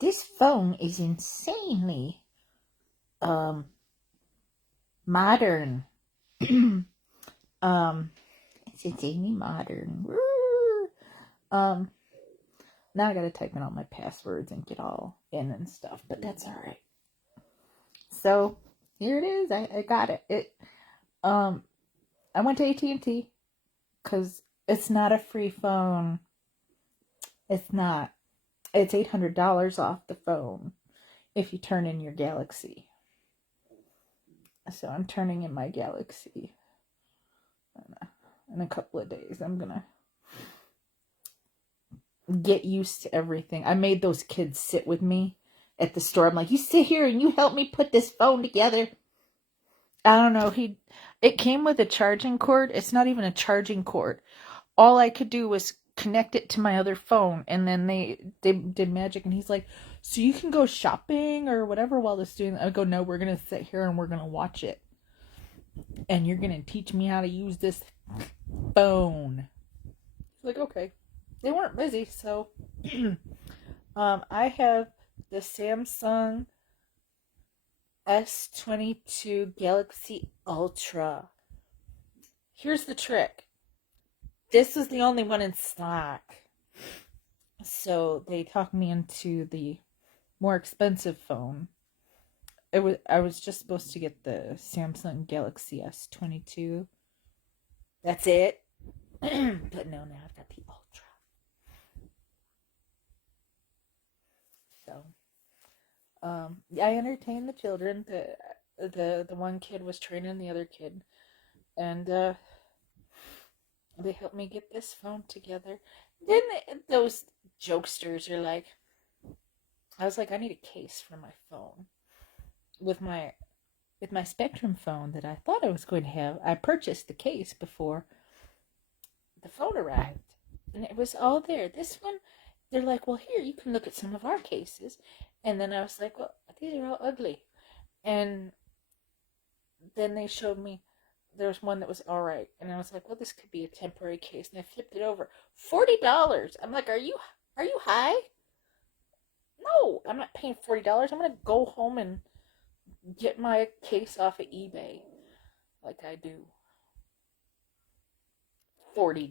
This phone is insanely modern. um it's insanely modern. Um Now I gotta type in all my passwords and get all in and stuff, but that's all right. So here it is. I got it. Um I went to AT&T because it's not a free phone. It's not. It's $800 off the phone if you turn in your Galaxy. So I'm turning in my Galaxy in a couple of days. I'm gonna get used to everything. I made those kids sit with me at the store. I'm like, you sit here and you help me put this phone together. I don't know. It came with a charging cord. It's not even a charging cord. All I could do was connect it to my other phone, and then they did magic. And he's like, so you can go shopping or whatever while this doing. I go, no, we're gonna sit here and we're gonna watch it, and you're gonna teach me how to use this phone. He's like, okay. They weren't busy, so I have the Samsung S22 Galaxy Ultra. Here's the trick. This is the only one in stock. So they talked me into the more expensive phone. I was just supposed to get the Samsung Galaxy S22. That's it. But no, now I've got the Ultra. So I entertained the children. The one kid was training the other kid, and they helped me get this phone together. Then those jokesters are like, I was like, I need a case for my phone with my Spectrum phone that I thought I was going to have. I purchased the case before the phone arrived, and it was all there. This one, they're like, well, here you can look at some of our cases, and then I was like, well, these are all ugly, and then they showed me there was one that was all right, and I was like, well, this could be a temporary case, and I flipped it over. $40. I'm like, are you high? No, I'm not paying $40. I'm gonna go home and get my case off of eBay, like I do. $40,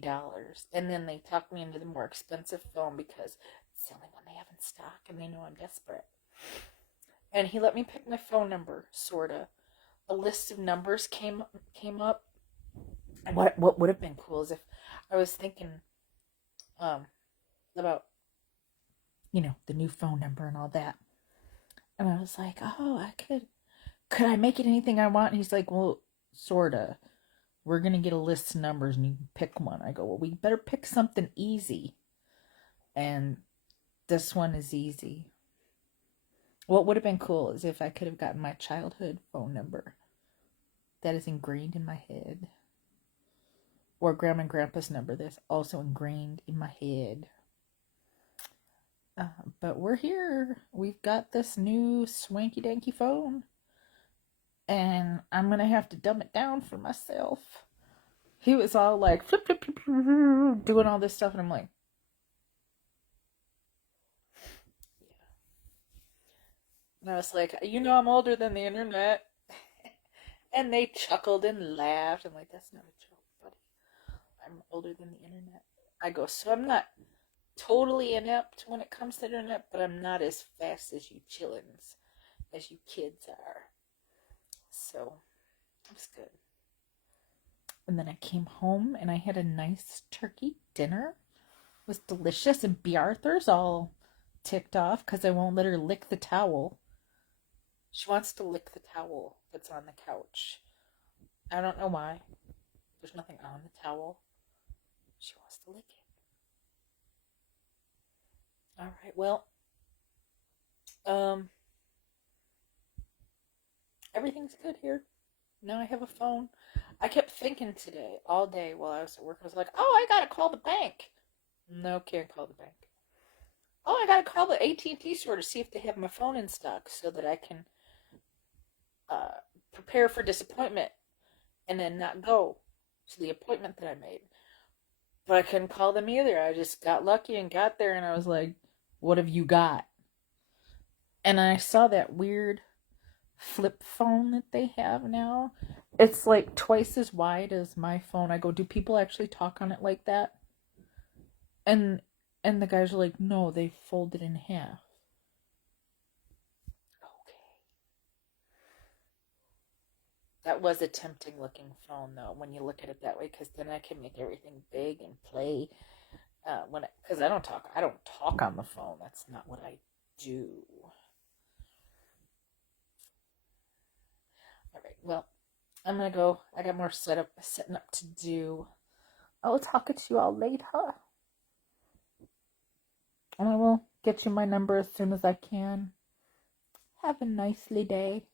and then they talked me into the more expensive phone because it's the only one they have in stock, and they know I'm desperate. And he let me pick my phone number, sorta. A list of numbers came up. What would have been cool is if I was thinking um about the new phone number and all that, and I was like, oh, I could I make it anything I want? And he's like, well, sorta. We're gonna get a list of numbers and you can pick one. I go, well, we better pick something easy, and this one is easy. What would have been cool is if I could have gotten my childhood phone number that is ingrained in my head, or grandma and grandpa's number that's also ingrained in my head. But we're here. We've got this new swanky danky phone, and I'm gonna have to dumb it down for myself. He was all like flip, flip, flip, flip, doing all this stuff, and I'm like, and I was like, I'm older than the internet. And they chuckled and laughed. I'm like, that's not a joke, buddy. I'm older than the internet. I go, so I'm not totally inept when it comes to the internet, but I'm not as fast as you chillins, as you kids are. So, it was good. And then I came home and I had a nice turkey dinner. It was delicious. And B. Arthur's all ticked off because I won't let her lick the towel. She wants to lick the towel that's on the couch. I don't know why. There's nothing on the towel. She wants to lick it. All right, well, um, everything's good here. Now I have a phone. I kept thinking today, all day while I was at work, I was like, oh, I gotta call the bank. No, can't call the bank. Oh, I gotta call the AT&T store to see if they have my phone in stock so that I can prepare for disappointment and then not go to the appointment that I made. But I couldn't call them either. I just got lucky and got there, and I was like, what have you got? And I saw that weird flip phone that they have now. It's like twice as wide as my phone. I go, do people actually talk on it like that? And and the guys are like, no, they fold it in half. Okay. That was a tempting looking phone though, when you look at it that way, because then I can make everything big and play. Because I don't talk on the phone. That's not what I do. All right. Well, I'm gonna go. I got more setting up to do. I will talk to you all later. And I will get you my number as soon as I can. Have a nicely day.